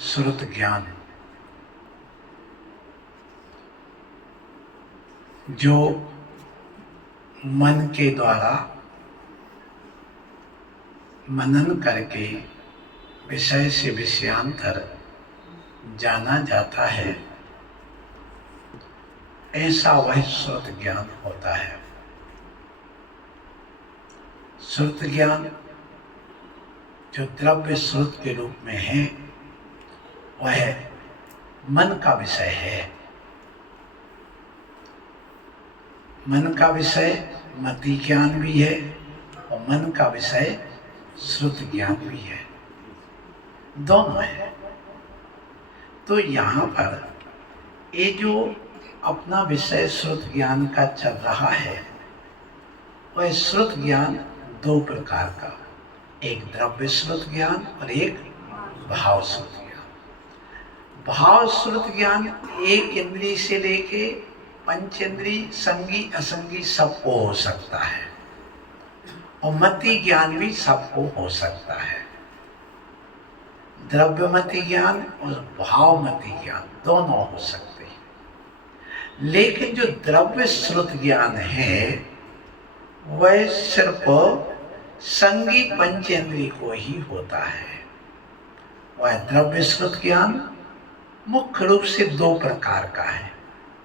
श्रुत ज्ञान जो मन के द्वारा मनन करके विषय से विषयांतर जाना जाता है, ऐसा वह श्रुत ज्ञान होता है। श्रुत ज्ञान जो द्रव्य श्रुत के रूप में है, वह मन का विषय है। मन का विषय मति ज्ञान भी है और मन का विषय श्रुत ज्ञान भी है, दोनों है। तो यहाँ पर ये जो अपना विषय श्रुत ज्ञान का चल रहा है, वह श्रुत ज्ञान दो प्रकार का, एक द्रव्य श्रुत ज्ञान और एक भाव श्रुत ज्ञान। भाव श्रुत ज्ञान एक इंद्रिय से लेके पंचेंद्रिय, संगी असंगी सबको हो सकता है, और मति ज्ञान भी सबको हो सकता है। द्रव्यमति ज्ञान और भावमति ज्ञान दोनों हो सकते हैं, लेकिन जो द्रव्य श्रुत ज्ञान है वह सिर्फ संगी पंचेंद्रिय को ही होता है। वह द्रव्य श्रुत ज्ञान मुख्य रूप से दो प्रकार का है,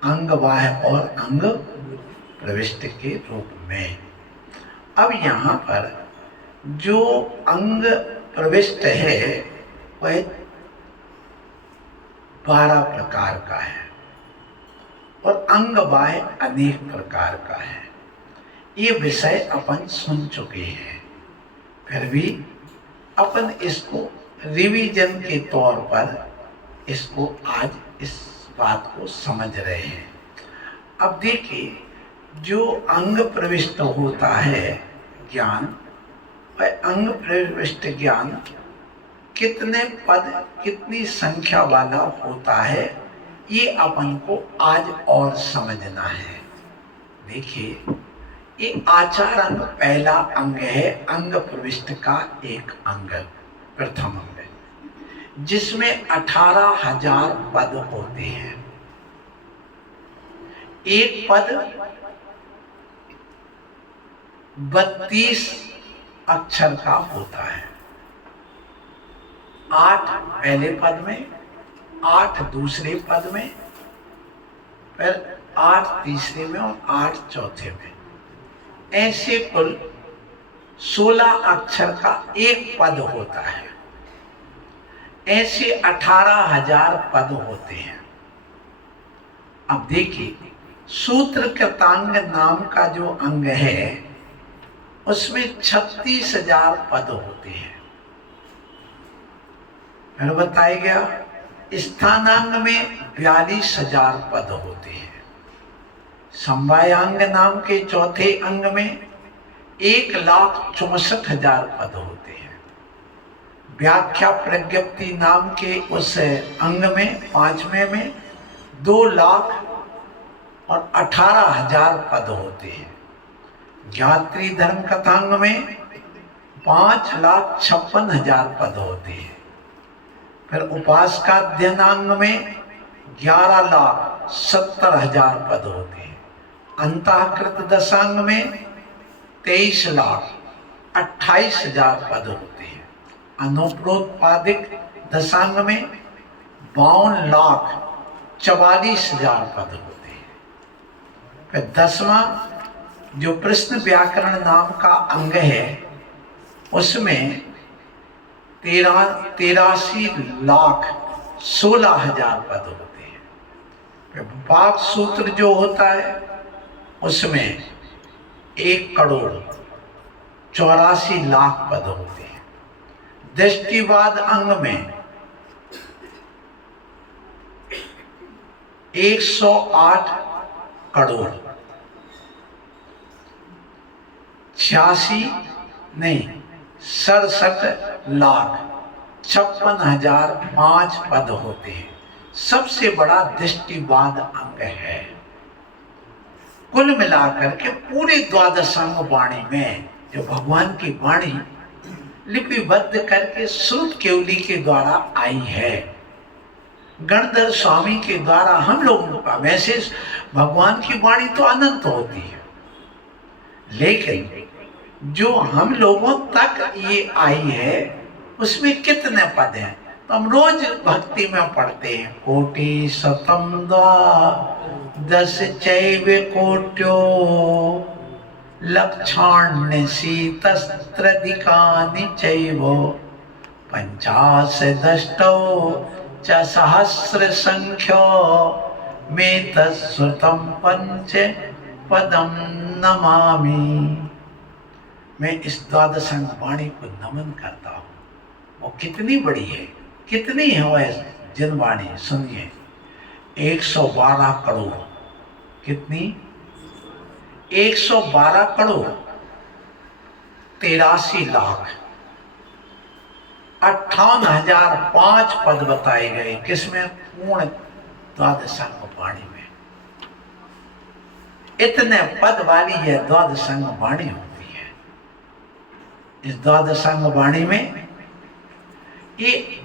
अंग बाह्य और अंग प्रविष्ट के रूप में। अब यहाँ पर जो अंग प्रविष्ट है वह 12 प्रकार का है और अंग बाह्य अनेक प्रकार का है। ये विषय अपन सुन चुके हैं, फिर भी अपन इसको रिवीजन के तौर पर इसको आज इस बात को समझ रहे हैं। अब देखिए, जो अंग प्रविष्ट होता है ज्ञान, वह अंग प्रविष्ट ज्ञान कितने पद कितनी संख्या वाला होता है, ये अपन को आज और समझना है। देखिए, ये आचार अंग पहला अंग है, अंग प्रविष्ट का एक अंग, प्रथम अंग, जिसमें 18,000 पद होते हैं। एक पद 32 अक्षर का होता है, 8 पहले पद में, 8 दूसरे पद में, फिर 8 तीसरे में और 8 चौथे में। ऐसे कुल 16 अक्षर का एक पद होता है। ऐसे 18,000 पद होते हैं। अब देखिए, सूत्र कृतांग नाम का जो अंग है उसमें 36,000 पद होते हैं। फिर बताया गया स्थानांग में 42,000 पद होते हैं। समवायांग नाम के चौथे अंग में 1,64,000 पद होते हैं। व्याख्या प्रज्ञप्ति नाम के उस अंग में, पांचवें में, 2,18,000 पद होते हैं। ज्ञात्री धर्म कथांग में 5,56,000 पद होते हैं। फिर उपासकाध्ययनांग में 11,70,000 पद होते हैं। अंतःकृत दशांग में 23,28,000 पद होते हैं। अनुप्रोत्पादिक दशांग में 52,44,000 पद होते हैं। फिर 10वां जो प्रश्न व्याकरण नाम का अंग है, उसमें 83,16,000 पद होते हैं। फिर वाक् सूत्र जो होता है उसमें 1,84,00,000 पद होते हैं। दृष्टिवाद अंग में 108 करोड़ 67,56,05 पद होते हैं। सबसे बड़ा दृष्टिवाद अंग है। कुल मिलाकर के पूरे द्वादशांग वाणी में जो भगवान की वाणी लिपिबद्ध करके श्रुत केवली के द्वारा आई है, गणधर स्वामी के द्वारा हम लोगों का मैसेज, भगवान की वाणी तो अनंत होती है, लेकिन जो हम लोगों तक ये आई है उसमें कितने पद हैं? तो हम रोज भक्ति में पढ़ते हैं, कोटि शतम द्वादश चैव कोट्यो लक्षाण्य शीतस्त्रधिकानि चैव पंचाशदष्टौ च सहस्र संख्यो में तत्सुतम पंच पदम नमामि। मैं इस द्वादशांग वाणी को नमन करता हूँ। वो कितनी बड़ी है, कितनी है वह जनवाणी, सुनिए। 112 करोड़, कितनी? 112 करोड़ 83 लाख 58,005 पद बताए गए। किसमें? पूर्ण द्वादशांग वाणी में। इतने पद वाली यह द्वादशांग वाणी होती है। इस द्वादशांग वाणी में ये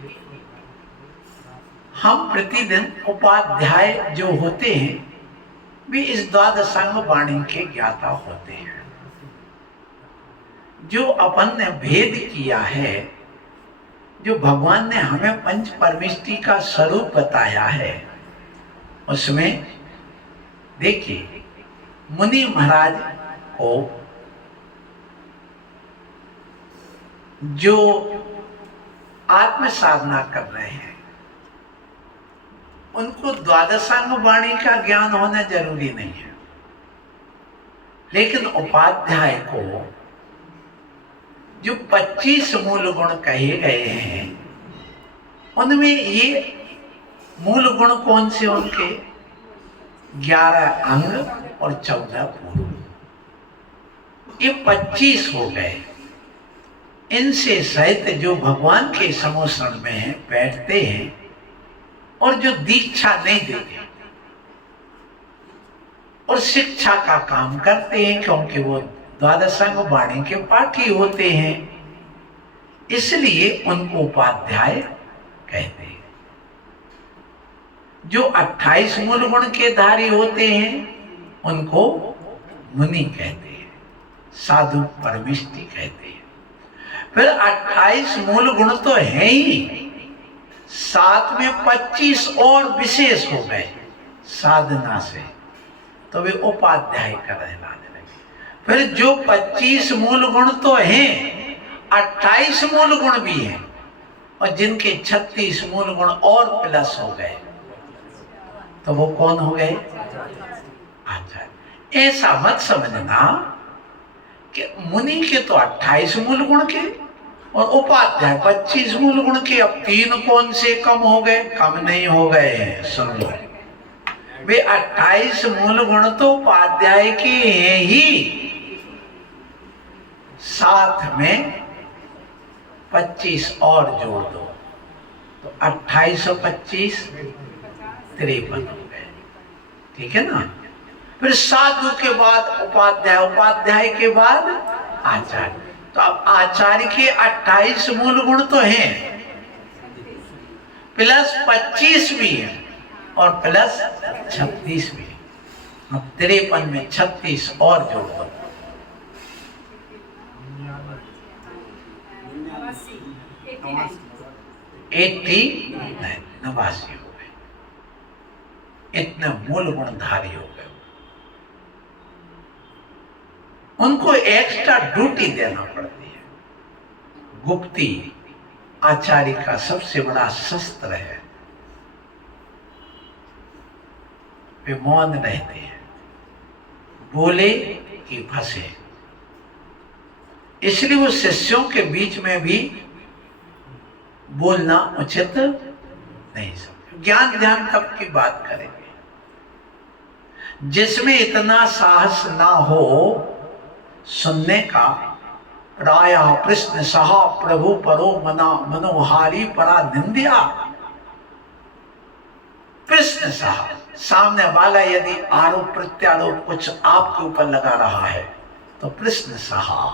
हम प्रतिदिन उपाध्याय जो होते हैं वे इस द्वादशांग वाणी के ज्ञाता होते हैं। जो अपन ने भेद किया है, जो भगवान ने हमें पंच परमिष्टि का स्वरूप बताया है, उसमें देखिए मुनि महाराज को जो आत्म साधना कर रहे हैं उनको द्वादशांग वाणी का ज्ञान होना जरूरी नहीं है, लेकिन उपाध्याय को जो 25 मूल गुण कहे गए हैं उनमें ये मूल गुण कौन से? उनके 11 अंग और 14 पूर्व, ये 25 हो गए। इनसे सहित जो भगवान के समोषण में बैठते हैं और जो दीक्षा नहीं देते और शिक्षा का काम करते हैं, क्योंकि वो द्वादशांग वाणी के पाठी होते हैं, इसलिए उनको उपाध्याय कहते हैं। जो 28 मूल गुण के धारी होते हैं उनको मुनि कहते हैं, साधु परमिष्टि कहते हैं। फिर 28 मूल गुण तो है ही, साथ में 25 और विशेष हो गए साधना से, तो वे उपाध्याय कहलाने लगे। फिर जो 25 मूल गुण तो हैं, 28 मूल गुण भी हैं, और जिनके 36 मूल गुण और प्लस हो गए, तो वो कौन हो गए? आचार्य। ऐसा मत समझना कि मुनि के तो 28 मूल गुण के और उपाध्याय 25 मूल गुण के, अब 3 कौन से कम हो गए? कम नहीं हो गए हैं, सुन लो। वे 28 मूल गुण तो उपाध्याय के हैं ही, साथ में 25 और जोड़ दो तो 28 और 25 53 हो गए, ठीक है ना। फिर साधु के बाद उपाध्याय, उपाध्याय के बाद आचार्य, तो अब आचार्य के 28 मूल गुण तो हैं, प्लस 25 भी है और प्लस 36 भी है। अब 53 में 36 और जोड़ दो, 89 हो गए। इतने मूल गुणधारी हो गए। उनको एक्स्ट्रा ड्यूटी देना पड़ती है। गुप्ती आचार्य का सबसे बड़ा शस्त्र है। वे मौन रहते हैं, बोले कि फंसे, इसलिए वो शिष्यों के बीच में भी बोलना उचित नहीं समझे। ज्ञान ध्यान तब की बात करेंगे जिसमें इतना साहस ना हो सुनने का। प्रायः प्रश्न सहा प्रभु परो मना मनोहारी परा निंदिया। प्रश्न सहा, सामने वाला यदि आरोप प्रत्यारोप कुछ आपके ऊपर लगा रहा है तो प्रश्न सहा,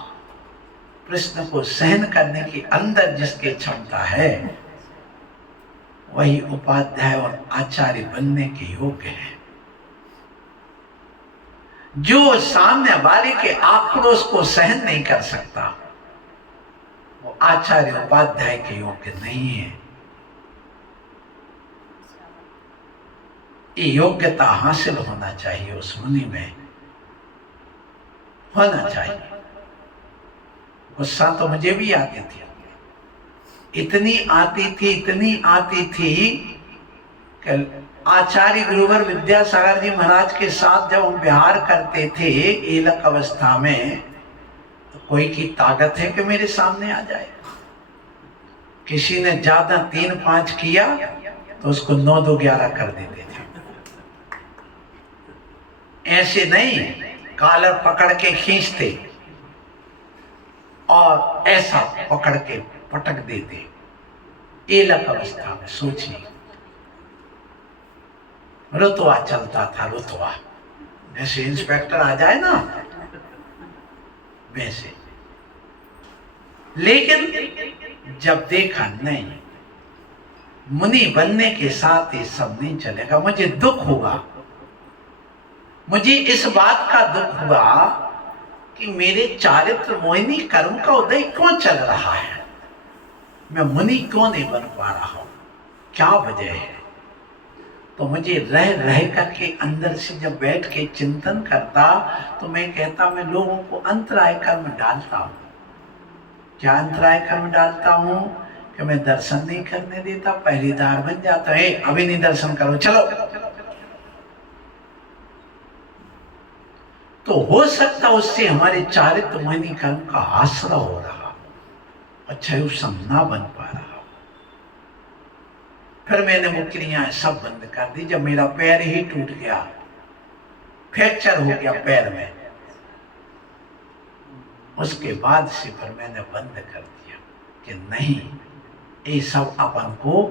प्रश्न को सहन करने की अंदर जिसकी क्षमता है वही उपाध्याय और आचार्य बनने के योग्य है। जो सामने वाले के आक्रोश को सहन नहीं कर सकता, वो आचार्य उपाध्याय के योग्य नहीं है। ये योग्यता हासिल होना चाहिए, उस मुनि में होना चाहिए। गुस्सा तो मुझे भी आती थी, इतनी आती थी कि आचार्य गुरुवर विद्यासागर जी महाराज के साथ जब हम विहार करते थे एलक अवस्था में, तो कोई की ताकत है कि मेरे सामने आ जाए। किसी ने ज्यादा 3-5 किया तो उसको 9-2-11 कर देते थे। ऐसे नहीं, कॉलर पकड़ के खींचते और ऐसा पकड़ के पटक देते। एलक अवस्था में सोचिए, रुतवा चलता था, रुतवा जैसे इंस्पेक्टर आ जाए ना वैसे। लेकिन जब देखा नहीं, मुनि बनने के साथ ये सब नहीं चलेगा, मुझे दुख हुआ। मुझे इस बात का दुख हुआ कि मेरे चारित्र मोहिनी कर्म का उदय क्यों चल रहा है, मैं मुनि क्यों नहीं बन पा रहा हूं, क्या वजह है। तो मुझे रह रह करके अंदर से जब बैठ के चिंतन करता तो मैं कहता, मैं लोगों को अंतराय कर्म डालता हूं। क्या अंतराय कर्म डालता हूं कि मैं दर्शन नहीं करने देता, पहरेदार बन जाता है, अभी नहीं दर्शन करो, चलो। तो हो सकता उससे हमारे चारित्र मोहिनी कर्म का आसरा हो रहा, अच्छा उपसम ना बन पा रहा। फिर मैंने वो क्रियाएं सब बंद कर दी। जब मेरा पैर ही टूट गया, फ्रैक्चर हो गया पैर में, उसके बाद से फिर मैंने बंद कर दिया कि नहीं, ये सब अपन को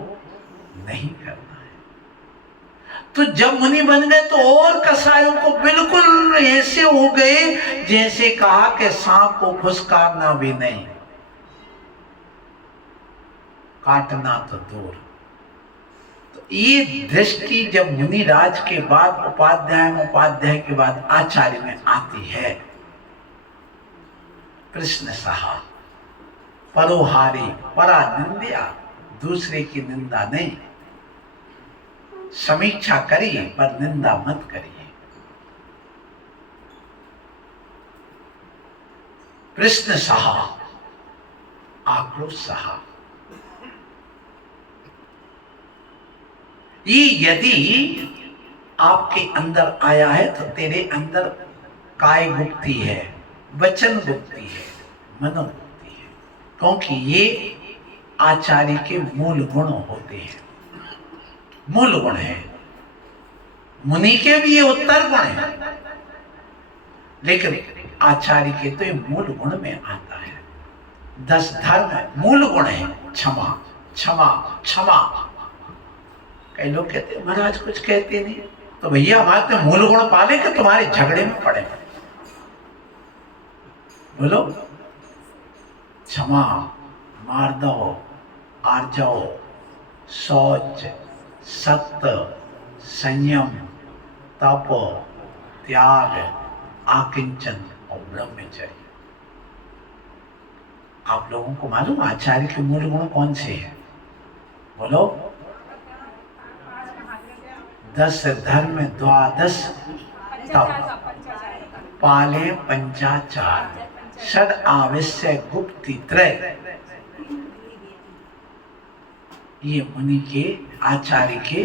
नहीं करना है। तो जब मुनि बन गए तो और कसायों को बिल्कुल ऐसे हो गए जैसे कहा कि सांप को फुसकारना भी नहीं, काटना तो दूर। ये दृष्टि जब मुनि राज के बाद उपाध्याय के बाद आचार्य में आती है, कृष्ण सहा परोहारी परा निंदा, दूसरे की निंदा नहीं, समीक्षा करिए पर निंदा मत करिए। कृष्ण सहा आक्रोश सहा। ये यदि आपके अंदर आया है तो तेरे अंदर काय गुप्ती है, वचन गुप्ती है, मनोगुप्ती है, क्योंकि ये आचार्य के मूल गुण होते हैं, मूल गुण है। मुनि के भी ये उत्तर गुण है, लेकिन आचार्य के तो ये मूल गुण में आता है। 10 धर्म मूल गुण है, क्षमा क्षमा क्षमा। कई लोग कहते हैं महाराज कुछ कहते नहीं, तो भैया हमारे तो मूल गुण पाले कि तुम्हारे झगड़े में पड़े। बोलो, क्षमा, मार्दव, आर्जव, शौच, सत्य, संयम, तप, त्याग, आकिंचन और ब्रह्मचर्य। आप लोगों को मालूम आचार्य के मूल गुण कौन से हैं? बोलो। 10 धर्म, 12 तप, पाले पंचाचार, षड आवश्यक गुप्ति त्रय। ये मुनि के आचार्य के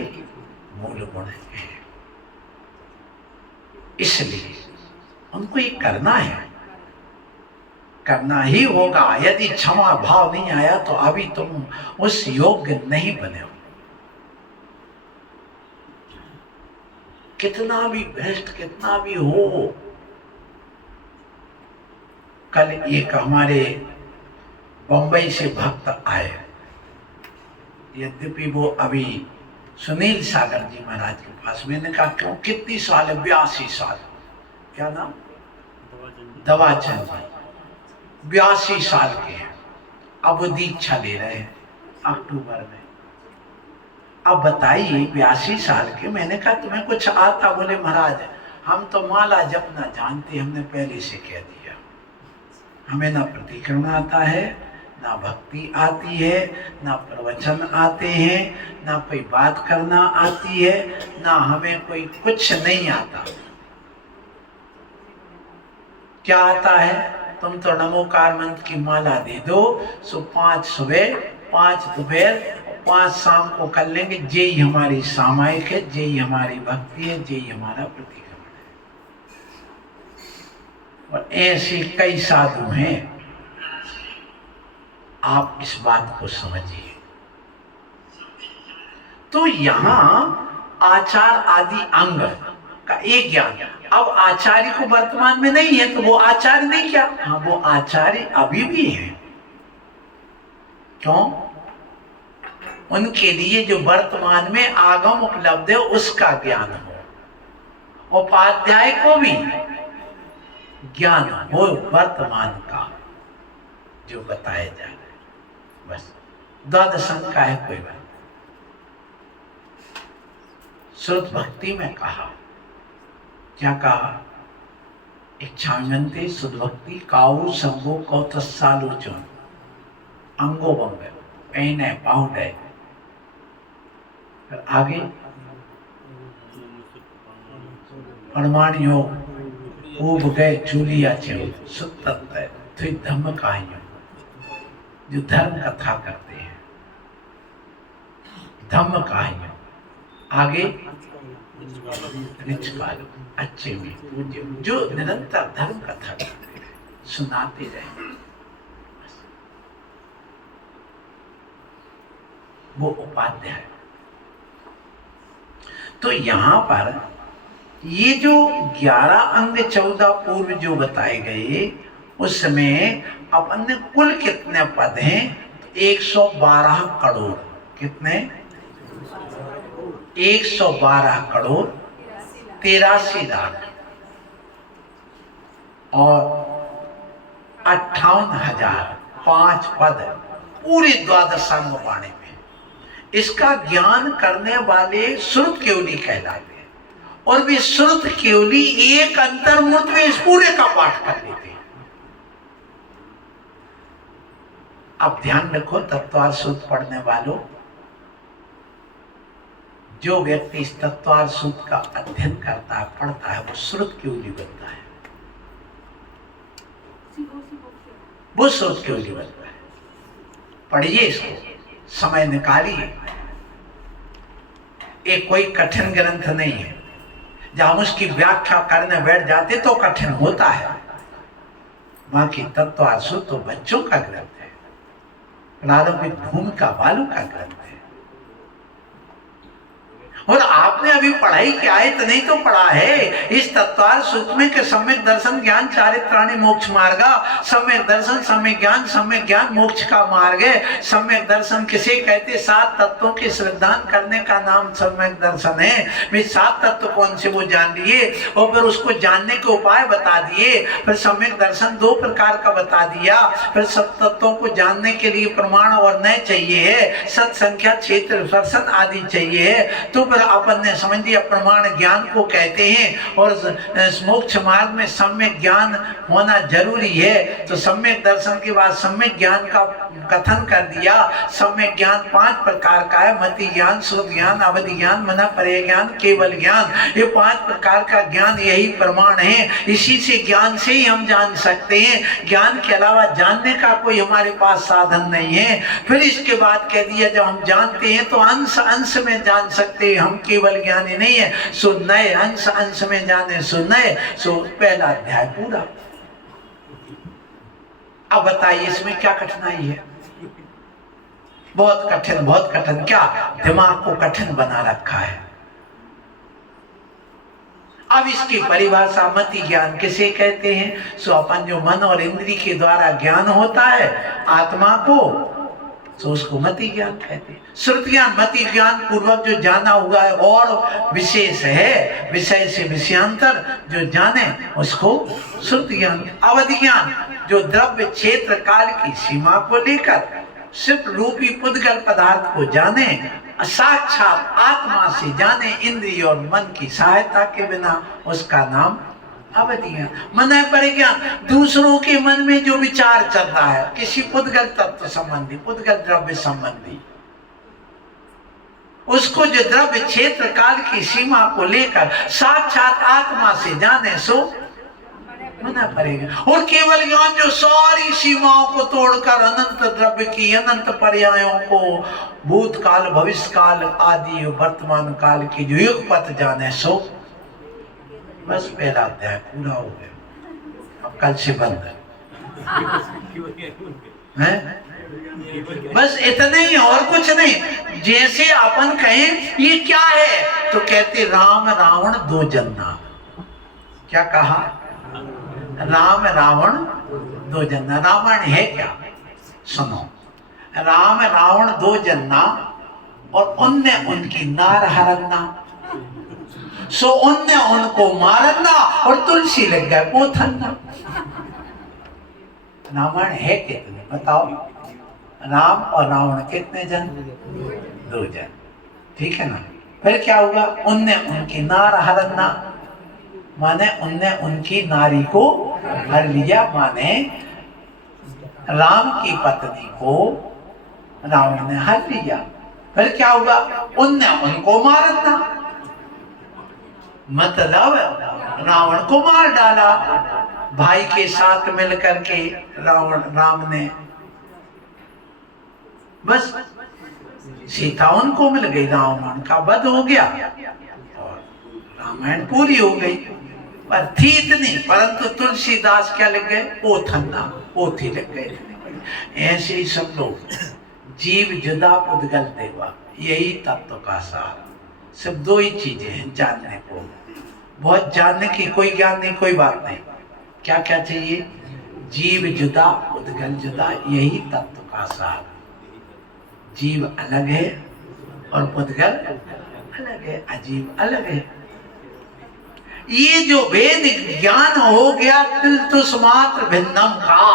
मूल गुण हैं। इसलिए उनको ये करना है, करना ही होगा। यदि क्षमा भाव नहीं आया तो अभी तुम उस योग्य नहीं बने हो। कितना भी बेस्ट, कितना भी हो। कल एक हमारे बंबई से भक्त आए, यद्यपि वो अभी सुनील सागर जी महाराज के पास। मैंने कहा क्यों, कितनी साल है? 82 साल। क्या नाम? दवाचंद जी, 82 साल के हैं। अब वो दीक्षा ले रहे हैं अक्टूबर में। अब बताइए 82 साल के, मैंने कहा तुम्हें कुछ आता? बोले महाराज हम तो माला जपना जानते, हमने पहले से कह दिया, हमें ना प्रतिक्रमण आता है, ना भक्ति आती है, ना प्रवचन आते हैं, ना कोई बात करना आती है, ना हमें कोई कुछ नहीं आता। क्या आता है? तुम तो नमोकार मंत्र की माला दे दो, सो 5 सुबह 5 दोपहर 5 शाम को कर लेंगे, यही हमारी सामायिक है, यही हमारी भक्ति है, यही हमारा प्रतिक्रमण है। और ऐसे कई साधु हैं, आप इस बात को समझिए। तो यहाँ आचार आदि अंग का एक ज्ञान, अब आचार्य को वर्तमान में नहीं है तो वो आचार्य नहीं क्या? हाँ, वो आचार्य अभी भी है। क्यों? उनके लिए जो वर्तमान में आगम उपलब्ध है उसका ज्ञान हो, उपाध्याय को भी ज्ञान हो वर्तमान का जो बताया जा रहा है। बस द्वादश अंग का है कोई बात। श्रुत भक्ति में कहा, क्या कहा? इच्छामंते शुद्ध भक्ति काऊ संगो कौतसालोचन अंगो बंग पैन है पाउंड है। आगे परमाणु योग ऊब गए चूलिया चेव सुतत है तो धम्म काहियों, जो धर्म कथा करते हैं धम्म काहियों। आगे निष्काल अच्छे में पूज्य जो निरंतर धर्म कथा करते हैं, सुनाते रहे, वो उपाध्याय। तो यहाँ पर ये जो 11 अंग 14 पूर्व जो बताए गए, उसमें अपन ने कुल कितने पद हैं? 112 करोड़। कितने? 112 करोड़ 83 लाख और 58,000 5 पद पूरे द्वादशांग वाणी में। इसका ज्ञान करने वाले श्रुत केवली कहलाते हैं, और वे श्रुत केवली एक अंतर्मुहूर्त में इस पूरे का पाठ कर लेते हैं। अब ध्यान रखो तत्वार्थ सूत्र पढ़ने वालों, जो व्यक्ति इस तत्वार्थ सूत्र का अध्ययन करता है, पढ़ता है, वो श्रुत केवली बनता है, वो श्रुत केवली बनता है। पढ़िए इसको, समय निकालिए। एक कोई कठिन ग्रंथ नहीं है, जब हम उसकी व्याख्या करने बैठ जाते तो कठिन होता है। बाकी तत्वार्थ सूत्र तो बच्चों का ग्रंथ है, प्रारंभिक भूमिका वालों का ग्रंथ है। और आपने अभी पढ़ाई क्या है तो नहीं तो पढ़ा है इस तत्वार्थ सूत्र में कि सम्यक दर्शन ज्ञान चारित्राणि मोक्ष मार्गा। सम्यक दर्शन सम्यक ज्ञान मोक्ष का मार्ग है। सम्यक दर्शन किसे कहते? 7 तत्वों के सिद्धांत करने का नाम सम्यक दर्शन है। वे 7 तत्व कौन से वो जान लिए और फिर उसको जानने के उपाय बता दिए। फिर सम्यक दर्शन 2 प्रकार का बता दिया। फिर सब तत्वों को जानने के लिए प्रमाण और नय चाहिए है, सत संख्या क्षेत्र दर्शन आदि चाहिए है। तो अपन ने समझ लिया प्रमाण ज्ञान को कहते हैं, और मोक्ष मार्ग में सम्यक ज्ञान होना जरूरी है। तो सम्यक दर्शन के बाद सम्यक ज्ञान का कथन कर दिया। सम्यक ज्ञान 5 प्रकार का है, मति ज्ञान, श्रुत ज्ञान, अवधि ज्ञान, मन परे ज्ञान, केवल ज्ञान। ये 5 प्रकार का ज्ञान यही प्रमाण है। इसी से ज्ञान से ही हम जान सकते हैं, ज्ञान के अलावा जानने का कोई हमारे पास साधन नहीं है। फिर इसके बाद कह दिया जब हम जानते हैं तो अंश अंश में जान सकते हैं, हम केवल ज्ञानी नहीं है। सो नए अंश अंश में जाने सो नए। सो पहला अध्याय पूरा। अब बताइए इसमें क्या कठिनाई है? बहुत कठिन, बहुत कठिन। क्या दिमाग को कठिन बना रखा है। अब इसकी परिभाषा मति ज्ञान किसे कहते हैं? सो अपन जो मन और इंद्री के द्वारा ज्ञान होता है आत्मा को, तो उसको मति ज्ञान कहते हैं। श्रुत ज्ञान मति ज्ञान पूर्वक जो जाना हुआ है और विशेष है, विषय से विषयांतर जो जाने उसको श्रुत ज्ञान। अवधि ज्ञान जो द्रव्य क्षेत्र काल की सीमा को लेकर सिर्फ रूपी पुद्गल पदार्थ को जाने, साक्षात आत्मा से जाने, इंद्रिय और मन की सहायता के बिना, उसका नाम अवधिया। मन परिज्ञान, दूसरों के मन में जो विचार चल रहा है किसी पुद्गल तत्व संबंधी, पुद्गल द्रव्य संबंधी, उसको जो द्रव्य क्षेत्र काल की सीमा को लेकर साक्षात आत्मा से जाने, सो मना पड़ेगा। और केवल ज्ञान जो सारी सीमाओं को तोड़कर अनंत द्रव्य की अनंत पर्यायों को, भूतकाल भविष्य काल आदि वर्तमान काल की जो युगपथ जाने, सो बस पहला अध्याय पूरा हो गया। अब कल से बंद है, बस इतने ही, और कुछ नहीं। जैसे अपन कहें ये क्या है, तो कहते राम रावण दो जन्ना। क्या कहा? राम रावण दो जन्ना। रावण है क्या? सुनो, राम रावण दो जन्ना, और उनने उनकी नार हरन्ना, सो उनने उनको मारन्ना, और तुलसी लग गए पोथन्ना। रावण है कितने बताओ? राम और रावण कितने जन? दो जन, ठीक है ना। फिर क्या होगा? उनने उनकी नार हरन्ना, माने उनने उनकी नारी को हर लिया, माने राम की पत्नी को रावण ने हर लिया। फिर क्या होगा? उनने उनको मारना, मतलब रावण को मार डाला भाई के साथ मिलकर के। राम ने बस सीता उनको मिल गई, रावण का वध हो गया और रामायण पूरी हो गई। पर थी इतनी, परंतु तुलसीदास क्या लग गए? पोथन्ना, पोथी लग गए। ऐसे ही सब लोग, जीव जुदा पुद्गल देवा, यही तत्व का सार। सिर्फ दो ही चीजें हैं जानने को, बहुत जानने की कोई ज्ञान नहीं, कोई बात नहीं। क्या क्या चाहिए? जीव जुदा पुद्गल जुदा, यही तत्व का सार। जीव अलग है और पुद्गल अलग है, अजीब अलग है। ये जो वेद ज्ञान हो गया तिलतुस मात्र भिन्नम का,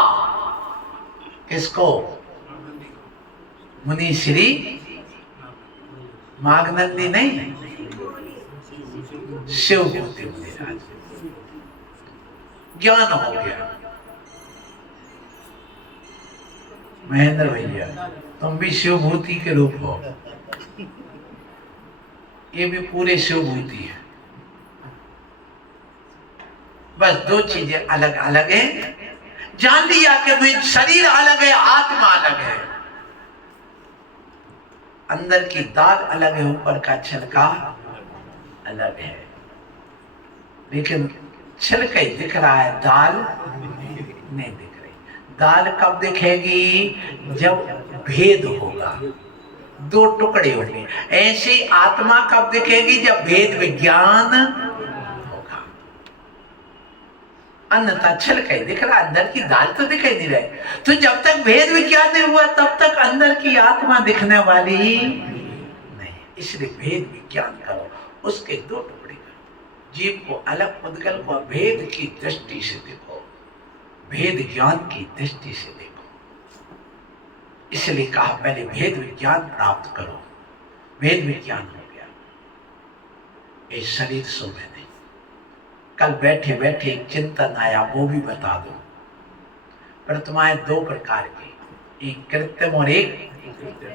किसको? मुनि श्री मागनंदी नहीं, शिवभूति मुनिराज, ज्ञान हो गया। महेंद्र भैया, तुम भी शिवभूति के रूप हो, ये भी पूरे शिवभूति है। बस दो चीजें अलग अलग हैं। जान लिया कि शरीर अलग है, आत्मा अलग है। अंदर की दाल अलग है, ऊपर का छिलका अलग है। लेकिन छिलका ही दिख रहा है, दाल नहीं दिख रही। दाल कब दिखेगी? जब भेद होगा, दो टुकड़े होंगे। ऐसी आत्मा कब दिखेगी? जब भेद विज्ञान होगा। अन्यथा छिलका ही दिख रहा, अंदर की दाल तो दिखाई नहीं रही। तो जब तक भेद विज्ञान नहीं हुआ तब तक अंदर की आत्मा दिखने वाली नहीं। इसलिए भेद विज्ञान करो, उसके दो टुकड़े करो। जीव को अलग, पुद्गल को भेद की दृष्टि से देखो, भेद ज्ञान की दृष्टि से देखो। इसलिए कहा पहले भेद विज्ञान प्राप्त करो। भेद विज्ञान हो गया, ये शरीर सो में नहीं। कल बैठे बैठे एक चिंतन आया, वो भी बता दो। प्रतिमाएं दो प्रकार की, एक कृत्रिम और एक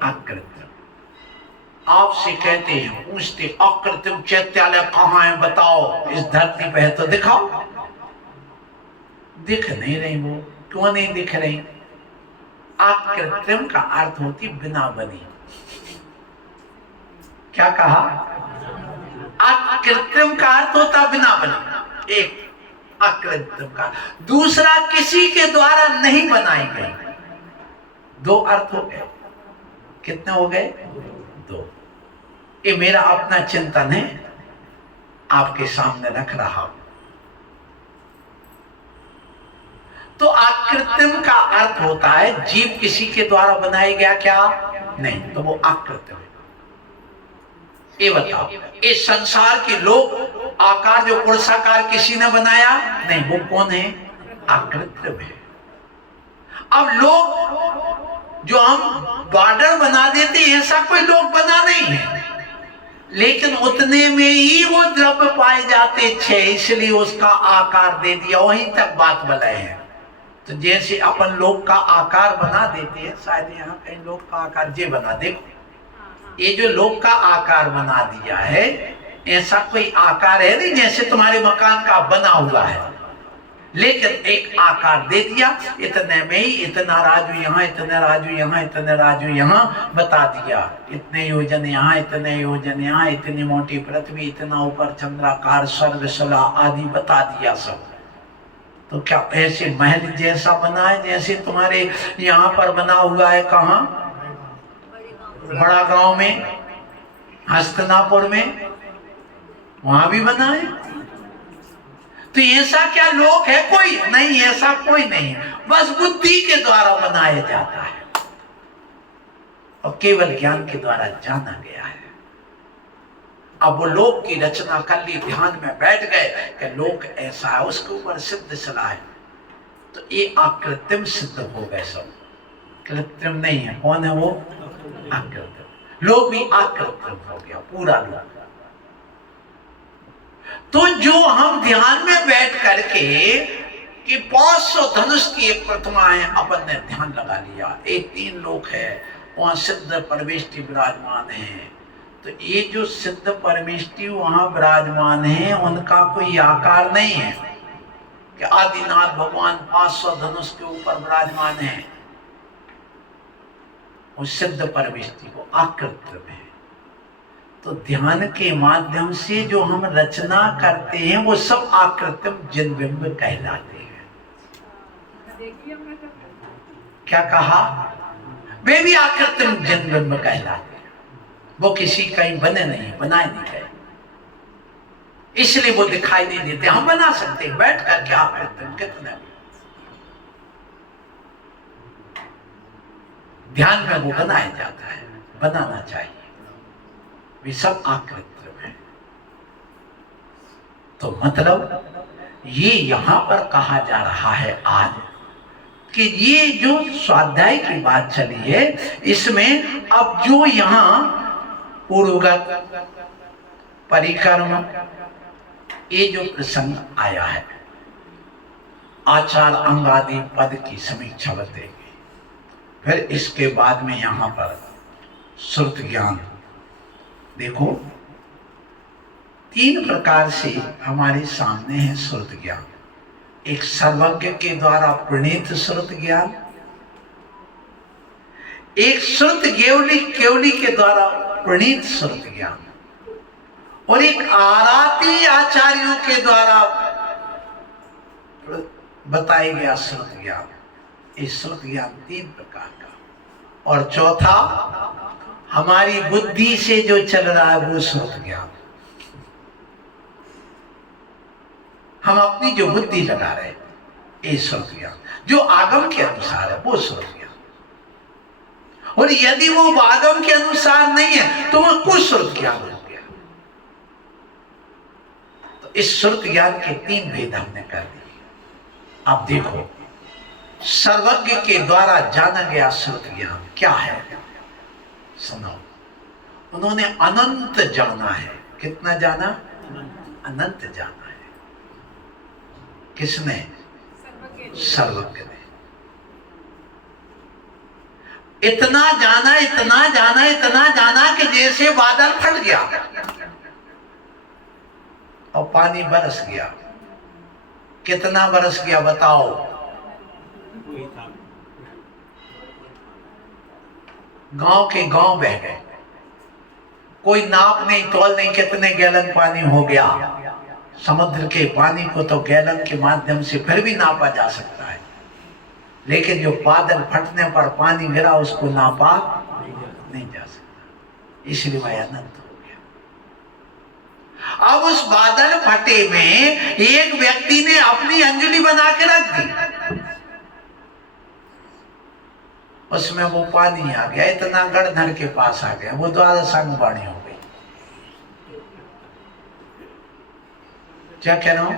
अकृत्रिम। आपसे कहते हैं, पूछते अकृत्रिम चैत्यालय कहाँ है बताओ, इस धरती पे है तो दिखाओ। दिख नहीं रही वो, क्यों नहीं दिख रही? अकृत्रिम का अर्थ होती बिना बनी। क्या कहा? अकृत्रिम का अर्थ होता बिना बनी, एक अकृत्रिम का। दूसरा किसी के द्वारा नहीं बनाई गई। दो अर्थ हो गए। कितने हो गए? दो। ये मेरा अपना चिंतन है, आपके सामने रख रहा हूं। तो अकृत्रिम का अर्थ होता है जीव किसी के द्वारा बनाया गया, क्या नहीं, तो वो अकृत्रिम है। ये बताओ, इस संसार के लोग आकार जो पुरुषाकार किसी ने बनाया नहीं, वो कौन है? अकृत्रिम है। अब लोग जो हम बॉर्डर बना देते हैं ऐसा कोई लोग बना नहीं है, लेकिन उतने में ही वो द्रव्य पाए जाते छे, इसलिए उसका आकार दे दिया, वहीं तक बात बनाए हैं। तो जैसे अपन लोग का आकार बना देते हैं, शायद यहाँ कहीं लोग का आकार जे बना, देखो ये जो लोग का आकार बना दिया है, ऐसा कोई आकार है नहीं जैसे तुम्हारे मकान का बना हुआ है, लेकिन एक आकार दे दिया, इतने में ही इतना राजू यहाँ, इतने राजू यहाँ, इतने राजू यहाँ बता दिया, इतने योजन यहाँ, इतने योजन यहाँ, इतनी मोटी पृथ्वी, इतना ऊपर चंद्राकार स्वर्ग शिला आदि बता दिया सब। तो क्या ऐसे महल जैसा बना है जैसे तुम्हारे यहाँ पर बना हुआ है? कहाँ? बड़ा गांव में, हस्तिनापुर में, वहां भी बना है। तो ऐसा क्या लोक है कोई? नहीं, ऐसा कोई नहीं है, बस बुद्धि के द्वारा बनाया जाता है और केवल ज्ञान के द्वारा जाना गया है। अब वो लोक की रचना कर ली, ध्यान में बैठ गए कि लोक ऐसा है, उसके ऊपर सिद्ध चला है, तो ये आकृत्रिम सिद्ध हो गए सब, कृत्रिम नहीं है। कौन है वो? आकृत्रिम। लोक भी आकृत्रिम हो गया, पूरा लोक। तो जो हम ध्यान में बैठ करके कि 500 धनुष की एक प्रतिमा है, अपन ने ध्यान लगा लिया, एक 3 लोक है, वहां सिद्ध परमेष्टि विराजमान है। तो ये जो सिद्ध परमेष्टि वहां विराजमान है, उनका कोई आकार नहीं है कि आदिनाथ भगवान 500 धनुष के ऊपर विराजमान है। वो सिद्ध परमेष्टि को आकृत्रिम है। तो ध्यान के माध्यम से जो हम रचना करते हैं वो सब आकृत्रिम जिनबिंब कहलाते हैं। क्या कहा? वे भी आकृत्रिम जिनबिंब कहलाते हैं, वो किसी कहीं बने नहीं, बनाए नहीं गए, इसलिए वो दिखाई नहीं देते। हम बना सकते हैं बैठ करके आकृत्रिम कितने, ध्यान में वो बनाया जाता है, बनाना चाहिए, वे सब आकृत्रिम है। तो मतलब ये यहां पर कहा जा रहा है आज कि ये जो स्वाध्याय की बात चली है, इसमें अब जो यहां पूर्वगत परिक्रम ये जो प्रसंग आया है, आचार अंगादि पद की समीक्षा बताएगी। फिर इसके बाद में यहां पर श्रुत ज्ञान, देखो 3 प्रकार से हमारे सामने है श्रुत ज्ञान। एक सर्वज्ञ के द्वारा प्रणीत श्रुत ज्ञान, एक श्रुत केवली के द्वारा प्रणीत श्रुत ज्ञान, और एक आराती आचार्यों के द्वारा बताया गया श्रुत ज्ञान। इस श्रुत ज्ञान 3 प्रकार का, और चौथा हमारी बुद्धि से जो चल रहा है वो श्रुत ज्ञान। हम अपनी जो बुद्धि लगा रहे ये श्रुत ज्ञान, जो आगम के अनुसार है वो श्रुत ज्ञान, और यदि वो आगम के अनुसार नहीं है तो वो कुछ श्रुत ज्ञान हो गया। तो इस श्रुत ज्ञान के 3 भेद हमने कर दिए। अब देखो सर्वज्ञ के द्वारा जाना गया श्रुत ज्ञान क्या है, सुनो। उन्होंने अनंत जाना है। कितना जाना? अनंत जाना है। किसने? सर्वज्ञ ने। इतना जाना, इतना जाना, इतना जाना कि जैसे बादल फट गया और पानी बरस गया। कितना बरस गया बताओ? गांव के गांव बह गए, कोई नाप नहीं तोल नहीं कितने गैलन पानी हो गया। समुद्र के पानी को तो गैलन के माध्यम से फिर भी नापा जा सकता है, लेकिन जो बादल फटने पर पानी गिरा उसको नापा नहीं जा सकता, इसलिए वह अनंत हो गया। अब उस बादल फटे में एक व्यक्ति ने अपनी अंजलि बना के रख दी, उसमें वो पानी आ गया, इतना गढ़धर के पास आ गया, वो द्वादश अंग वाणी हो गई। क्या कह रहा हूं?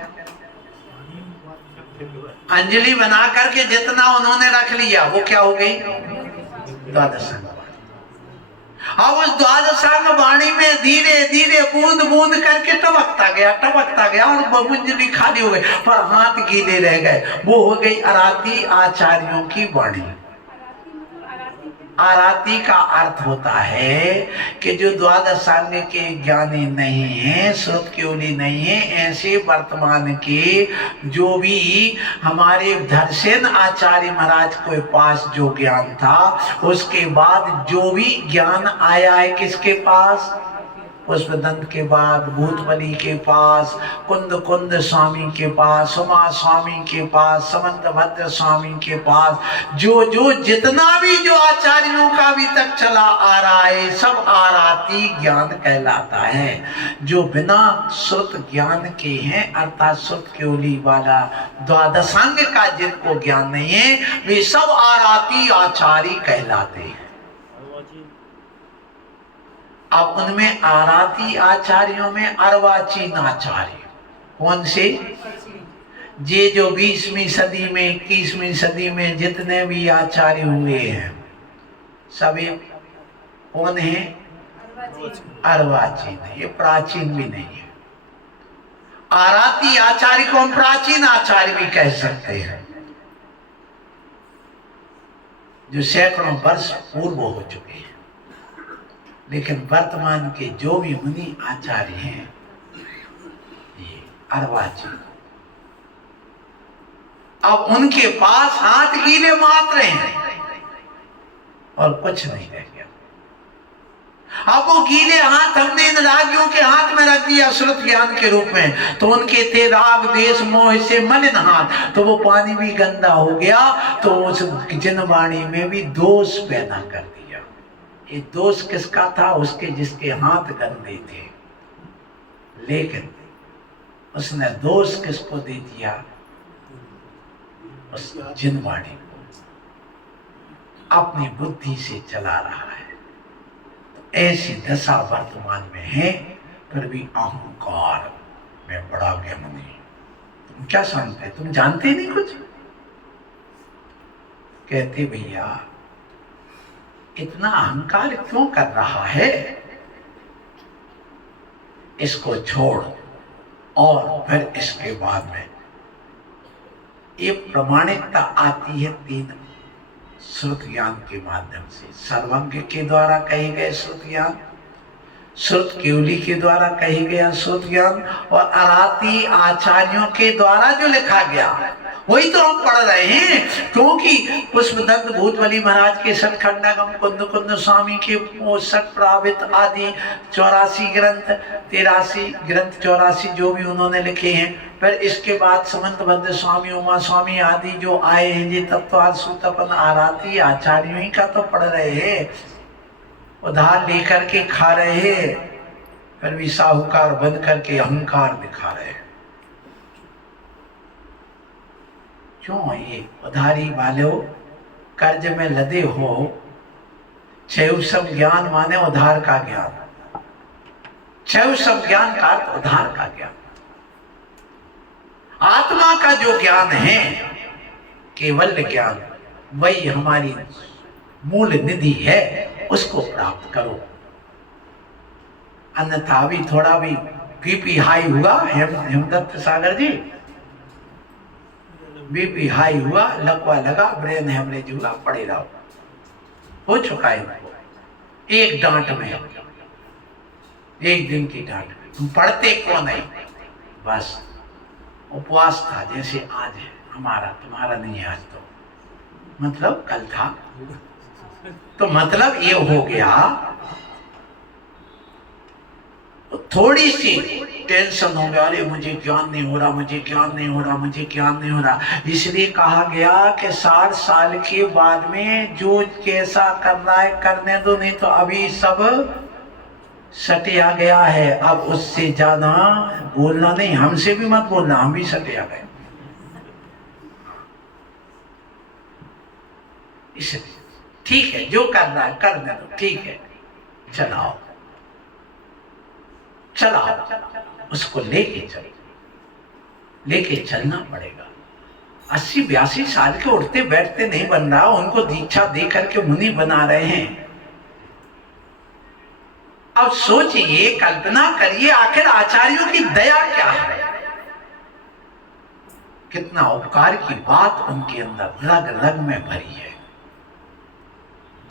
अंजलि बना करके जितना उन्होंने रख लिया वो क्या हो गई? द्वादशांग वाणी। अब उस द्वादशांग वाणी में धीरे धीरे बूंद बूंद करके टपकता गया और मंजरी खाली हो गई, पर हाथ गीले रह गए। वो हो गई आराती आचार्यों की वाणी। आराती का अर्थ होता है कि जो द्वादशांग के ज्ञानी नहीं है, श्रुत केवली नहीं है, ऐसे वर्तमान के जो भी हमारे धरसेन आचार्य महाराज के पास जो ज्ञान था, उसके बाद जो भी ज्ञान आया है किसके पास? पुष्पदंत के बाद भूतबली के पास, कुंद स्वामी के पास, उमा स्वामी के पास, समंतभद्र स्वामी के पास, जो जितना भी जो आचार्यों का अभी तक चला आ रहा है, सब आराती ज्ञान कहलाता है। जो बिना श्रुत ज्ञान के हैं, अर्थात श्रुत केवली वाला द्वादशांग का जिनको ज्ञान नहीं है, वे सब आराती आचार्य कहलाते हैं। अब उनमें आराती आचार्यों में अर्वाचीन आचार्य कौन से? ये जो 20वीं सदी में 21वीं सदी में जितने भी आचार्य हुए हैं, सभी कौन है? अर्वाचीन है। ये प्राचीन भी नहीं है। आराती आचार्य को हम प्राचीन आचार्य भी कह सकते हैं, जो सैकड़ों वर्ष पूर्व हो चुके हैं। लेकिन वर्तमान के जो भी मुनि आचार्य हैं, ये अर्वाचीन। अब उनके पास हाथ गीले मात्र हैं और कुछ नहीं रह गया। अब वो गीले हाथ हमने इन रागियों के हाथ में रख दिया श्रुत ज्ञान के रूप में, तो उनके थे राग द्वेष मोह से मलिन हाथ, तो वो पानी भी गंदा हो गया, तो उस जिन वाणी में भी दोष पैदा कर दिया। ये दोष किसका था? उसके जिसके हाथ गंदे थे। लेकिन उसने दोष किसको दे दिया? उस जिन वाणी को। अपनी बुद्धि से चला रहा है। तो ऐसी दशा वर्तमान में है, फिर भी अहंकार में बड़ा ज्ञानी। तुम क्या समझते? तुम जानते नहीं कुछ? कहते भैया इतना अहंकार क्यों कर रहा है? इसको छोड़, और फिर इसके बाद में ये प्रमाणिकता आती है 3 श्रुत ज्ञान के माध्यम से। सर्वज्ञ के द्वारा कहे गए श्रुत ज्ञान, श्रुत केवली के द्वारा कहे गया श्रुत ज्ञान, और आराती आचार्यों के द्वारा जो लिखा गया वही तो हम पढ़ रहे हैं। क्योंकि पुष्पदंत भूतबली महाराज के सतखंडागम, कुंद स्वामी के सत प्रावित आदि 84 ग्रंथ, 83 ग्रंथ 84 जो भी उन्होंने लिखे हैं। फिर इसके बाद समंतभद्र स्वामी, उमा स्वामी आदि जो आए हैं, ये तत्वार सूतपन आराती आचार्यों ही का तो पढ़ रहे हैं, उधार लेकर के खा रहे हैं, फिर भी साहूकार बन करके अहंकार दिखा रहे हैं। क्यों? ये उधारी वाले कर्ज में लदे हो। छैव सब ज्ञान माने उधार का ज्ञान, छैव सब ज्ञान का उधार का ज्ञान। आत्मा का जो ज्ञान है, केवल ज्ञान, वही हमारी मूल निधि है, उसको प्राप्त करो। अन्यथा भी थोड़ा भी बीपी हाई हुआ, हेमदत्त सागर जी, बीपी हाई हुआ, लकवा लगा, ब्रेन हेमरेज हुआ, पड़े रहो। हो चुका है एक डांट में, एक दिन की डांट में। तुम पढ़ते क्यों नहीं? बस उपवास था, जैसे आज है हमारा, तुम्हारा नहीं है आज। तो मतलब कल था, तो मतलब ये हो गया, थोड़ी सी टेंशन हो गया, अरे मुझे ज्ञान नहीं हो रहा, मुझे ज्ञान नहीं हो रहा, मुझे ज्ञान नहीं हो रहा। इसलिए कहा गया कि 60 साल के बाद में जो कैसा कर रहा है करने दो, नहीं तो अभी सब सटिया गया है। अब उससे ज्यादा बोलना नहीं, हमसे भी मत बोलना, हम भी सटिया गए। इसलिए ठीक है, जो कर रहा है करने दो, ठीक है, चलाओ चलाओ, उसको लेके चलो, लेके चलना पड़ेगा। 80-82 साल के उठते बैठते नहीं बन रहा, उनको दीक्षा दे करके मुनि बना रहे हैं। अब सोचिए, कल्पना करिए, आखिर आचार्यों की दया क्या है, कितना उपकार की बात उनके अंदर रग रग में भरी है।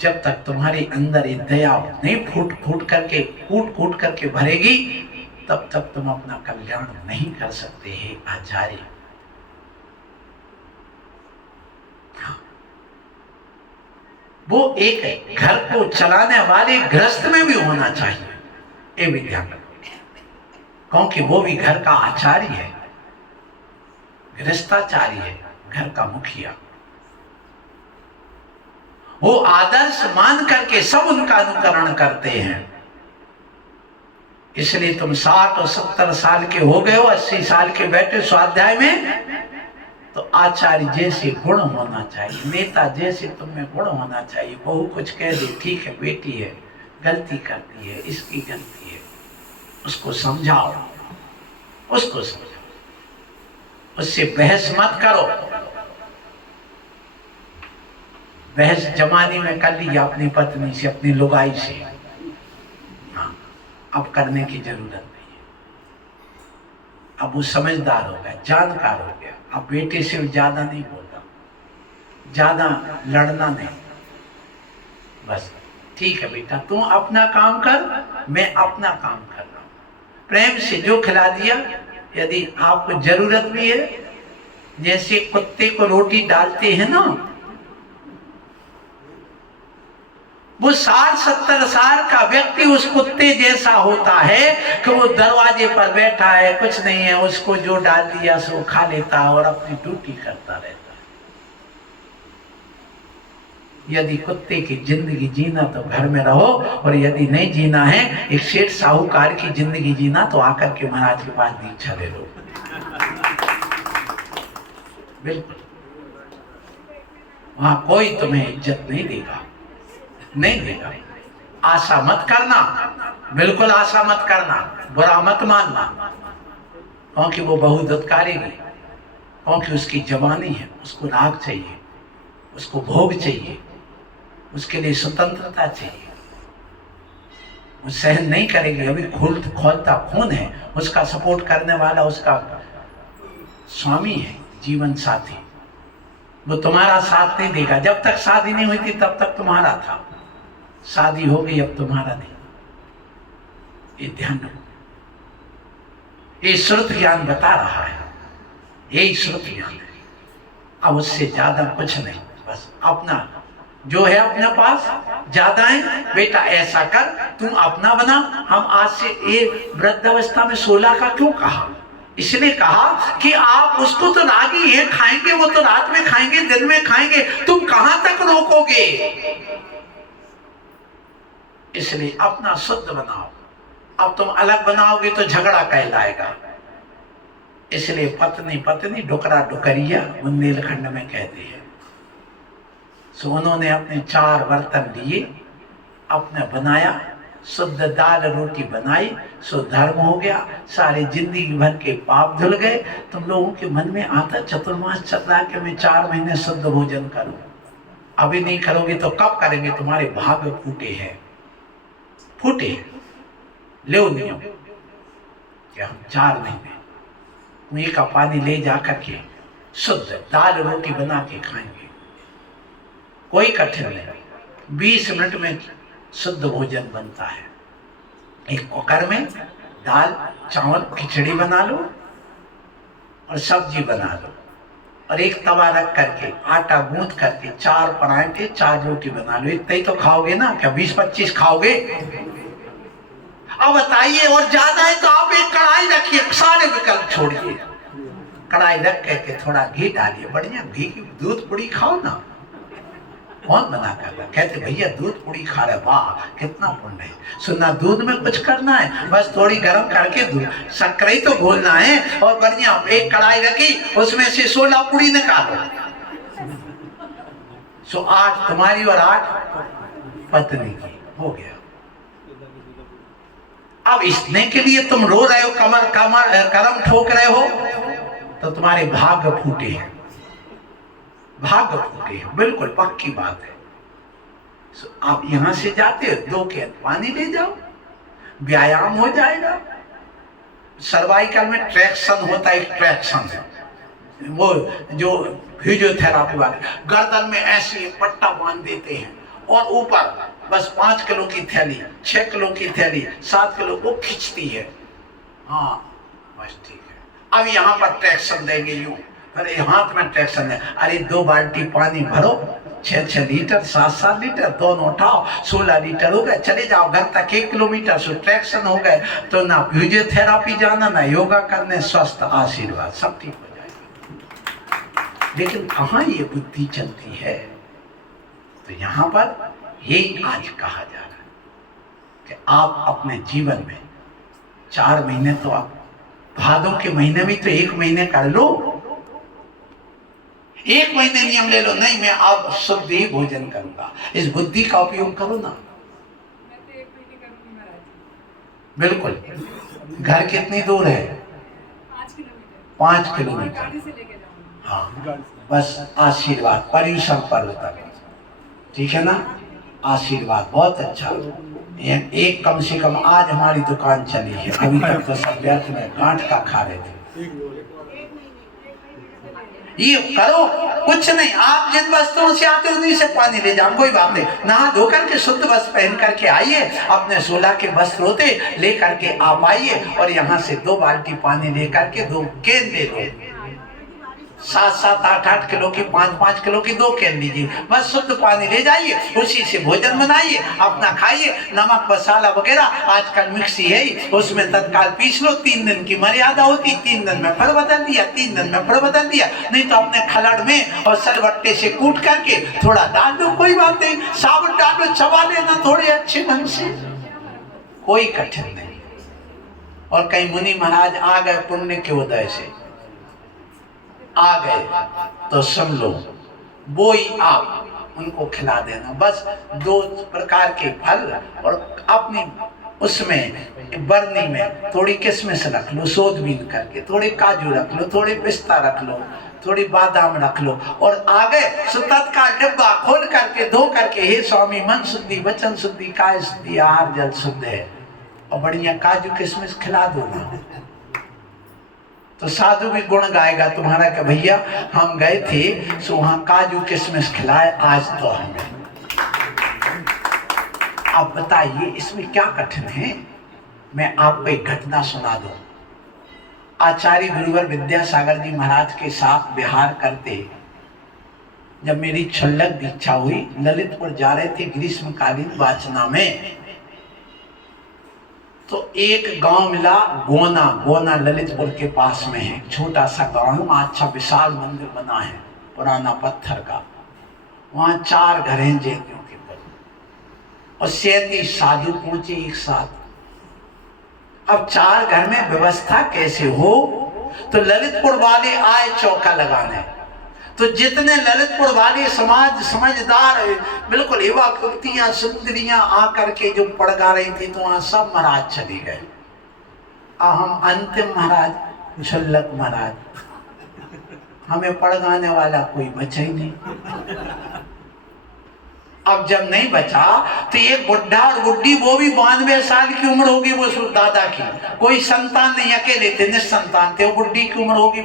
जब तक तुम्हारे अंदर ये दया नहीं फूट फूट करके कूट कूट करके भरेगी, तब तक तुम अपना कल्याण नहीं कर सकते हैं आचार्य। हाँ। वो एक घर को चलाने वाले गृहस्थ में भी होना चाहिए, ये भी ध्यान रखो, क्योंकि वो भी घर का आचार्य है, गृहस्थाचार्य है, घर का मुखिया। वो आदर्श मान करके सब उनका अनुकरण करते हैं। इसलिए तुम 60 और 70 साल के हो गए हो, 80 साल के बैठे स्वाध्याय में, तो आचार्य जैसे गुण होना चाहिए, नेता जैसे तुम में गुण होना चाहिए। बहू कुछ कह दे, ठीक है बेटी है, गलती करती है, इसकी गलती है, उसको समझाओ, उसको समझाओ, उससे बहस मत करो। बहस जमाने में कर ली अपनी पत्नी से, अपनी लुगाई से, हाँ, अब करने की जरूरत नहीं है। अब वो समझदार हो गया, जानकार हो गया, अब बेटे से ज्यादा नहीं बोलता, ज्यादा लड़ना नहीं, बस ठीक है बेटा तुम अपना काम कर, मैं अपना काम कर रहा हूं। प्रेम से जो खिला दिया, यदि आपको जरूरत भी है, जैसे कुत्ते को रोटी डालते हैं ना, वो 60-70 साल का व्यक्ति उस कुत्ते जैसा होता है कि वो दरवाजे पर बैठा है, कुछ नहीं है, उसको जो डाल दिया सो खा लेता है और अपनी ड्यूटी करता रहता है। यदि कुत्ते की जिंदगी जीना तो घर में रहो, और यदि नहीं जीना है, एक सेठ साहूकार की जिंदगी जीना तो आकर के महाराज के पास दीक्षा ले लो। बिल्कुल, वहां कोई तुम्हें इज्जत नहीं देगा, नहीं देगा। आशा मत करना, बिल्कुल आशा मत करना, बुरा मत मानना, क्योंकि वो बहुत दुत्कारेगी, क्योंकि उसकी जवानी है, उसको राग चाहिए, उसको भोग चाहिए, उसके लिए स्वतंत्रता चाहिए। वो सहन नहीं करेगी, अभी खोलता खून है, उसका सपोर्ट करने वाला उसका स्वामी है, जीवन साथी, वो तुम्हारा साथ नहीं देगा। जब तक शादी नहीं हुई थी तब तक तुम्हारा था, शादी हो गई अब तुम्हारा नहीं। ये ध्यान रखो, ये श्रुत ज्ञान बता रहा है, यही श्रुत ज्ञान है। अब उससे ज्यादा कुछ नहीं, बस अपना जो है अपने पास ज्यादा है, बेटा ऐसा कर, तुम अपना बना। हम आज से ये वृद्धावस्था में 16 का क्यों कहा? इसलिए कहा कि आप उसको तो रागी है, खाएंगे, वो तो रात में खाएंगे, दिन में खाएंगे, तुम कहां तक रोकोगे? इसलिए अपना शुद्ध बनाओ। अब तुम अलग बनाओगे तो झगड़ा कहलाएगा। इसलिए पत्नी पत्नी, डुकरा डुकरिया बुंदेलखंड में कहते हैं। सो उन्होंने अपने 4 बर्तन लिए, अपने बनाया, शुद्ध दाल रोटी बनाई, सो धर्म हो गया, सारे जिंदगी भर के पाप धुल गए। तुम लोगों के मन में आता चतुर्मास चल रहा है कि मैं 4 महीने शुद्ध भोजन करूं, अभी नहीं करोगे तो कब करेंगे? तुम्हारे भाग्य फूटे हैं, फूटे हैं। ले नियम कि हम 4 महीने कुएं का पानी ले जाकर के शुद्ध दाल रोटी बना के खाएंगे, कोई कठिन नहीं, 20 मिनट में शुद्ध भोजन बनता है। एक कुकर में दाल चावल खिचड़ी बना लो और सब्जी बना लो, और एक तवा रख करके आटा गूंथ करके 4 पराठे 4 रोटी बना लो। इतना ही तो खाओगे ना, क्या 20-25 खाओगे? अब बताइए, और ज्यादा है तो आप एक कढ़ाई रखिए, सारे विकल्प छोड़िए, कढ़ाई रख करके थोड़ा घी डालिए, बढ़िया घी की दूध पूड़ी खाओ ना। कौन मना कर रहा? कहते भैया दूध पूड़ी खा रहे, वाह कितना पुण्य है। सुनना, दूध में कुछ करना है, बस थोड़ी गर्म करके दूध शक्कर ही तो घोलना है, और बढ़िया एक कढ़ाई रखी, उसमें से 16 पूड़ी निकालो। सो 8 तुम्हारी और 8 पत्नी की, हो गया। अब इसने के लिए तुम रो रहे हो, कमर करम ठोक रहे हो, तो तुम्हारे भाग्य फूटे हैं। भाग भूखे हैं, बिल्कुल पक्की बात है। आप यहां से जाते हो 2 कैन पानी ले जाओ, व्यायाम हो जाएगा। सर्वाइकल में ट्रैक्शन होता है, ट्रैक्शन वो जो फिजियोथेरापी वाले गर्दन में ऐसे पट्टा बांध देते हैं और ऊपर बस 5 किलो की थैली, 6 किलो की थैली, 7 किलो को खींचती है। हाँ बस ठीक है। अब यहाँ पर ट्रैक्शन देंगे यूं, अरे हाथ में ट्रैक्शन है, अरे 2 बाल्टी पानी भरो, 6-6 लीटर, 7-7 लीटर, दोनों उठाओ, 16 लीटर हो गए, चले जाओ घर तक 1 किलोमीटर से ट्रैक्शन हो गए। तो ना फिजियोथेरापी जाना, ना योगा करने, स्वस्थ आशीर्वाद सब ठीक हो जाएगा। लेकिन कहाँ ये बुद्धि चलती है? तो यहाँ पर यही आज कहा जा रहा है कि आप अपने जीवन में 4 महीने तो आप भादों के महीने में तो 1 महीने कर लो, 1 महीने नियम ले लो, नहीं मैं अब शुद्ध ही भोजन करूंगा, इस बुद्धि का उपयोग करो ना। बिल्कुल। घर कितनी दूर है? 5 किलोमीटर। हाँ बस आशीर्वाद पर्यूषण पर्व तक, ठीक है ना? आशीर्वाद बहुत अच्छा। एक कम से कम आज हमारी दुकान चली है, अभी तक तो सब व्यर्थ में गांठ का खा रहे थे। ये करो, कुछ नहीं, आप जिन वस्त्रों से आते हो उन्हीं से पानी ले जाओ, कोई बात नहीं। नहा धोकर के शुद्ध वस्त्र पहन करके आइए, अपने 16 के वस्त्र होते ले करके आप आइए और यहाँ से 2 बाल्टी पानी ले करके 2 केन ले लो, 7-7, 8-8 किलो की, 5-5 किलो की 2 कैन लीजिए, बस शुद्ध पानी ले जाइए, उसी से भोजन बनाइए, अपना खाइए। नमक मसाला वगैरह आजकल मिक्सी है ही, उसमें तत्काल पीस लो। 3 दिन की मर्यादा होती, 3 दिन में फिर बदल दिया, 3 दिन में फिर बदल दिया, नहीं तो अपने खलड़ में और सरबट्टे से कूट करके थोड़ा डाल दो, कोई बात नहीं, साबुत डालो, चबा लेना थोड़े अच्छे ढंग से, कोई कठिन नहीं। और कई मुनि महाराज आ गए पुण्य के उदय से आ गए तो सुन लो, वो ही आप उनको खिला देना, बस 2 प्रकार के फल और अपनी उसमें बरनी में थोड़ी किशमिश रख लो, सोध बीन करके, थोड़े काजू रख लो, थोड़े पिस्ता रख लो, थोड़ी बादाम रख लो, और आगे सुतत का डिब्बा खोल करके धो करके, हे स्वामी मन शुद्धि, वचन शुद्धि, काय शुद्धि, आहार जल शुद्ध है, और बढ़िया काजू किशमिश खिला दो ना। तो साधु भी गुण गाएगा तुम्हारा कि भैया हम गए थे सो वहां काजू किशमिश खिलाए आज तो हमें। अब बताइए इसमें क्या कठिन है? मैं आपको एक घटना सुना दूं। आचार्य गुरुवर विद्यासागर जी महाराज के साथ विहार करते जब मेरी छल्लक दीक्षा हुई, ललितपुर जा रहे थे ग्रीष्मकालीन वाचना में, तो एक गांव मिला गोना, गोना ललितपुर के पास में है, छोटा सा गांव है, वहां अच्छा विशाल मंदिर बना है पुराना पत्थर का, वहां 4 घर हैं जैनियों के और 37 साधु पहुंचे एक साथ। अब 4 घर में व्यवस्था कैसे हो? तो ललितपुर वाले आए चौका लगाने, तो जितने ललितपुर वाले समाज समझदार बिल्कुल युवा कुर्तियां सुंदरियां आकर के जो पड़गा रही थी, तो वहां सब महाराज चले गए। हम अंतिम महाराज छल्लक महाराज, हमें पड़गाने वाला कोई बचा ही नहीं। अब जब नहीं बचा तो एक बुढ़ा और बुढ़ी, वो भी 92 साल की उम्र होगी, वो दादा की, कोई संतान नहीं, अकेले थे, निसंतान थे। वो बुढ़ी की उम्र होगी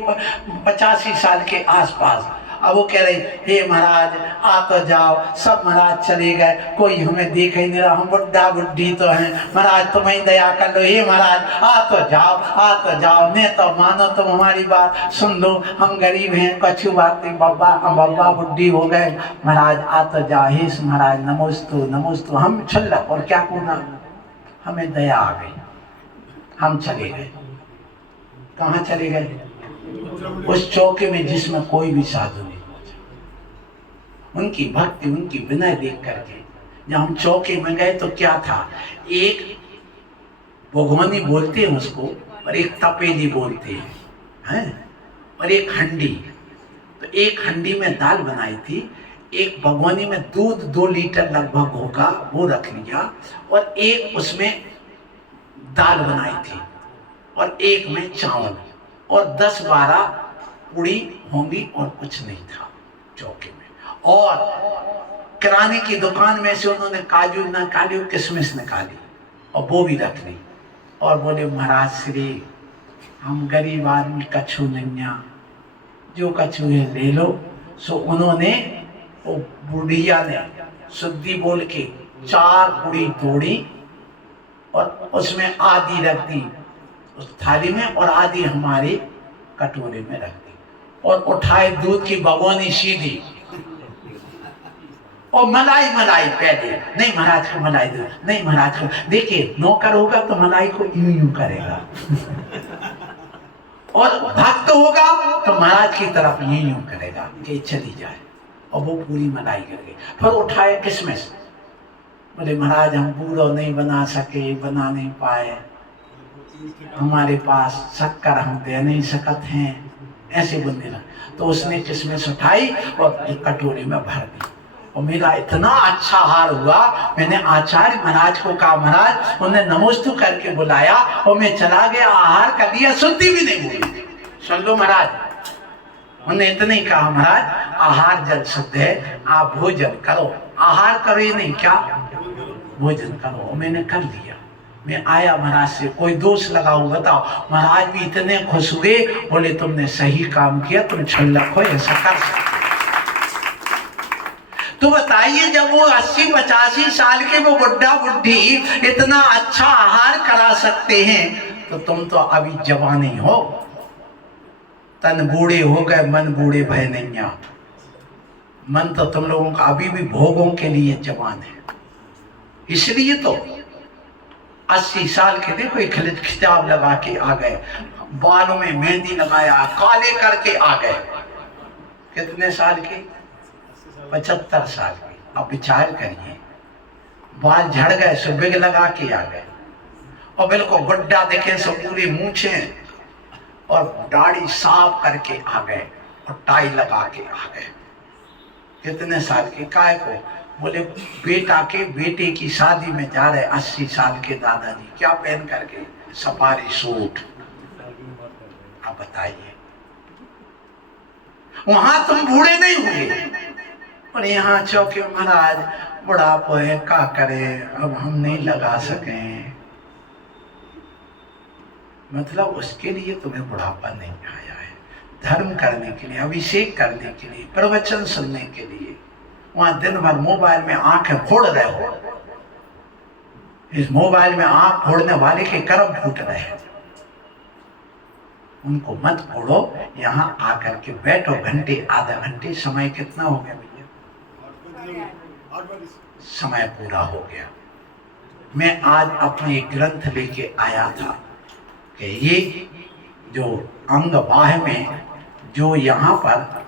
85 साल के आसपास। अब वो कह रही, हे महाराज आ तो जाओ। सब महाराज चले गए, कोई हमें देख ही नहीं रहा, हम बुढ़ा बुढ़ी तो हैं, महाराज तुम ही दया कर लो, हे महाराज आ तो जाओ, आ तो जाओ, नहीं तो मानो तुम हमारी बात सुन लो, हम गरीब हैं, कछु बात नहीं, बब्बा हम बब्बा बुढ़ी हो गए, महाराज आ तो जाओ। हे महाराज नमोस्तु नमोस्तु। हम छल्लक और क्या कहना, हमें दया आ गई, हम चले गए। कहाँ चले गए? उस चौके में जिसमें कोई भी साधु नहीं पहुंचा। उनकी भक्ति, उनकी विनय देख करके जब हम चौके में गए तो क्या था, एक भगवानी बोलते हैं उसको, और एक तपेली बोलते हैं, और एक हंडी। तो एक हंडी में दाल बनाई थी, एक भगवानी में दूध 2 लीटर लगभग होगा वो रख लिया, और एक उसमें दाल बनाई थी, और एक में चावल, और 10-12 पूड़ी होंगी, और कुछ नहीं था। चौके में। और किराने की दुकान में से उन्होंने काजू निकाली, किशमिश निकाली और वो भी रख ली और बोले महाराज श्री हम गरीब आदमी कछु नहीं, जो कछु है ले लो। सो उन्होंने वो बुढ़िया ने शुद्धि बोल के 4 पूड़ी तोड़ी और उसमें आधी रख दी उस थाली में और आधी हमारे कटोरे में रख दी और उठाए दूध की भगोनी सीधी और मलाई मलाई पहले, नहीं महाराज को मलाई दो, नहीं महाराज को। देखिए नौकर होगा तो मलाई को यूं यूं करेगा और भक्त होगा तो महाराज की तरफ यूं यूं करेगा कि चली जाए, और वो पूरी मलाई कर गई। फिर उठाए किशमिश, बोले महाराज हम पूरा नहीं बना सके, बना नहीं पाए, हमारे पास शक्कर हम दे नहीं सकते हैं, ऐसे बोलने लगा। तो उसने किशमिश उठाई और कटोरे में भर दी और मेरा इतना अच्छा हार हुआ। मैंने आचार्य महाराज को कहा महाराज, उन्हें नमोस्तु करके बुलाया और मैं चला गया, आहार कर दिया, शुद्धि भी नहीं बोली। सुन लो महाराज, उन्हें इतना ही कहा महाराज आहार जल शुद्ध है, आप भोजन करो, आहार करो ये नहीं क्या, भोजन करो। मैंने कर लिया। मैं आया महाराज से, कोई दोष लगाओ बताओ। महाराज भी इतने खुश हुए, बोले तुमने सही काम किया, तुम छल्लक हो, ऐसा कर सकते। तो बताइए जब वो 80-85 साल के वो बुढ़ा बुढ़ी इतना अच्छा आहार करा सकते हैं, तो तुम तो अभी जवान ही हो, तन बूढ़े हो गए मन बूढ़े भय नहीं। मन तो तुम लोगों का अभी भी भोगों के लिए जवान है। इसलिए तो 80 साल के देखो एक खिताब लगा के आ गए, बालों में मेहंदी लगाया, काले करके आ गए। कितने साल के, 75 साल के। अब विचार करिए, बाल झड़ गए सो बिग लगा के आ गए और बिल्कुल गुड्डा देखे सो पूरी मूछे और दाढ़ी साफ करके आ गए और टाई लगा के आ गए। कितने साल के, काय को, बोले बेटा के बेटे की शादी में जा रहे 80 साल के दादाजी, क्या पहन करके, सफारी सूट। अब बताइए वहां तुम बूढ़े नहीं हुए और यहाँ चौके महाराज बुढ़ापा है, क्या करें, अब हम नहीं लगा सके। मतलब उसके लिए तुम्हें बुढ़ापा नहीं आया है, धर्म करने के लिए, अभिषेक करने के लिए, प्रवचन सुनने के लिए। वहां दिन भर मोबाइल में आंखें फोड़ रहे हो, इस मोबाइल में आंख फोड़ने वाले के कर्म फूट रहे हैं। उनको मत फोड़ो, यहाँ आकर के बैठो घंटे आधा घंटे। समय कितना हो गया भैया, समय पूरा हो गया। मैं आज अपने एक ग्रंथ लेके आया था कि ये जो अंग बाह्य में जो यहाँ पर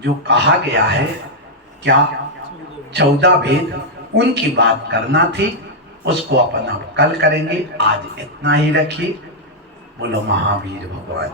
जो कहा गया है, क्या 14 भेद, उनकी बात करना थी, उसको अपन अब कल करेंगे। आज इतना ही रखिए। बोलो महावीर भगवान।